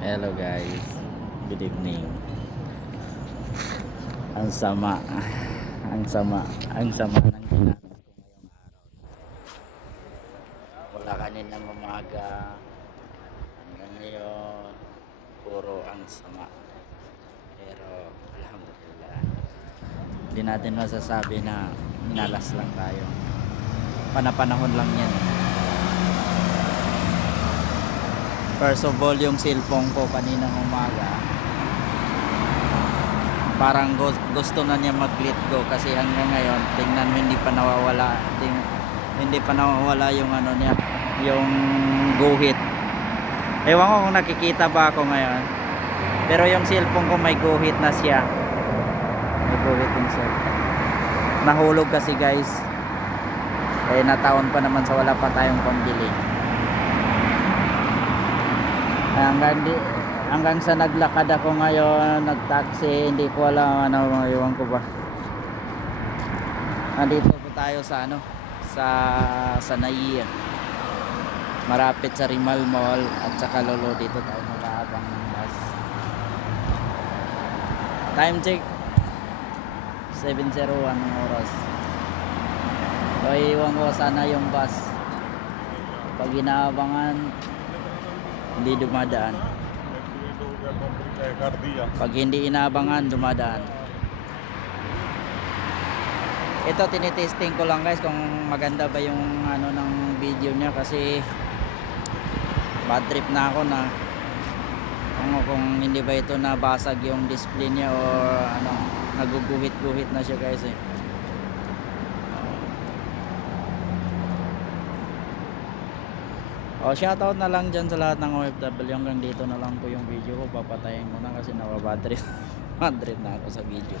Hello guys, good evening. Ang sama, ang sama ng ginamit ko ngayong araw. Wala kaninang umaga, hanggang ngayon, puro ang sama. Pero alhamdulillah, hindi natin masasabi na minalas lang tayo. Panapanahon lang yan. First of all, yung cellphone ko kaninang umaga, parang gusto na niya mag-let go kasi hanggang ngayon tingnan mo hindi pa nawawala yung ano niya, yung guhit. Ewan ko kung nakikita ba ako ngayon, pero yung cellphone ko may guhit na siya, may guhit din siya. Nahulog kasi guys, nataon pa naman sa wala pa tayong pambili. Hanggang sa naglakad ako ngayon, nagtaxi, hindi ko alam ano, iwan ko ba. Nandito po tayo sa sa Naiya. Marapit sa Rimal Mall at saka Lolo, dito tayo nakaabang ng bus. Time check 7:01 ng oras. So iwan ko sana yung bus. Pag inaabangan, hindi dumadaan. Pag hindi inaabangan, dumadaan. Ito tinitesting ko lang guys kung maganda ba yung ano ng video niya, kasi bad trip na ako na kung hindi ba ito nabasag yung display niya o ano, naguguhit-guhit na siya guys eh. O, shoutout na lang dyan sa lahat ng OFW. Hanggang dito na lang po yung video ko. Papatayin ko na kasi nababad trip bad trip na ako sa video.